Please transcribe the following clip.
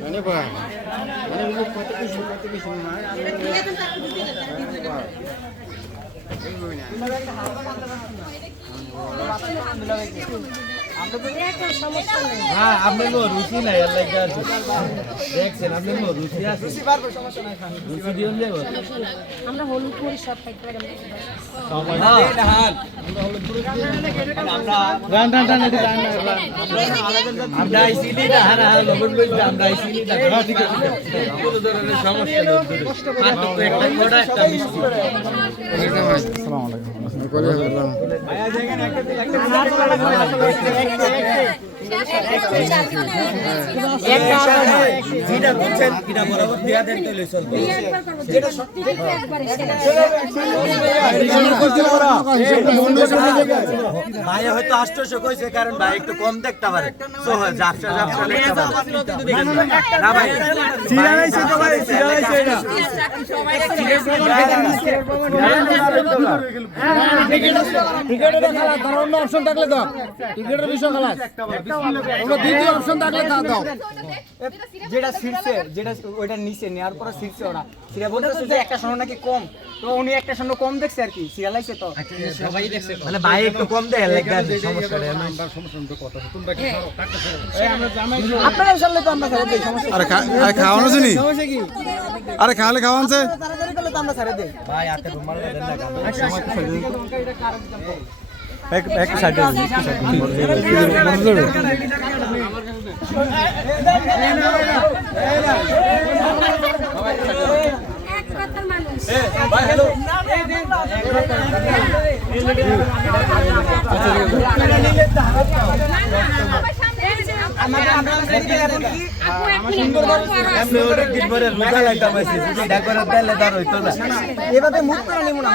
Mana bah? Mana dulu kata kisah mana? হ্যাঁ আপনার রুচি নাই দেখছেন আপনার রুচি আছে রুচি দিয়ে আমরা হলুদ মরি সব খাইতে পারি আমরা আইসিলি না হ্যাঁ হ্যাঁ লবণ বলতে আমরা আইসিলি না ঠিক আছে কোনো ধরনের সমস্যা নেই একটা কোড়া একটা মিষ্টি আসসালামু আলাইকুম যেটা বুঝছেন কিনা বরাবর দেয়া দেন তাহলে চলবে ভাই হয়তো 800 কইছে কারণ ভাই একটু কম দেখতে পারে তো জাপসা জাপসা দেখতে পারে না ভাই সিরা হইছে তো ভাই সিরা হইছে এটা টিকেটের খেলা তার অন্য অপশন থাকলে দাও টিকেটের বিষয় খেলা আমরা দ্বিতীয় অপশন থাকলে দাও যেটা শীর্ষে যেটা ওইটা নিচে নেওয়ার পরে শীর্ষে ওরা সিরা বলতেছে যে একটা শূন্য নাকি কম তো উনি একটা শূন্য কম দেখছে আর কি সিরিয়াল আইছে তো সবাই দেখছে মানে ভাই একটু কম দেয় লাগা সমস্যা নেই আমরা সমস্যা তো কথা তোমরা কি খাও কাটতে আমরা জামাই আপনারা সামনে তো আমরা ছেড়ে দেই সমস্যা আরে খাওয়ানো জানি সমস্যা কি আরে খাওয়ালে খাওয়ানছে তাড়াতাড়ি করলে তো আমরা ছেড়ে দেই ভাই হাতে রুমাল দেন না এক সময় তো ছেড়ে দেই এটা কারণ এক সাইডে এক কথার মানুষ ভাই হ্যালো এমনি অনেক দিন পরে রোজা লাগতাম আছে যদি ঢাকা করে তাহলে ধর হইতো না এভাবে মুখ করে নিব না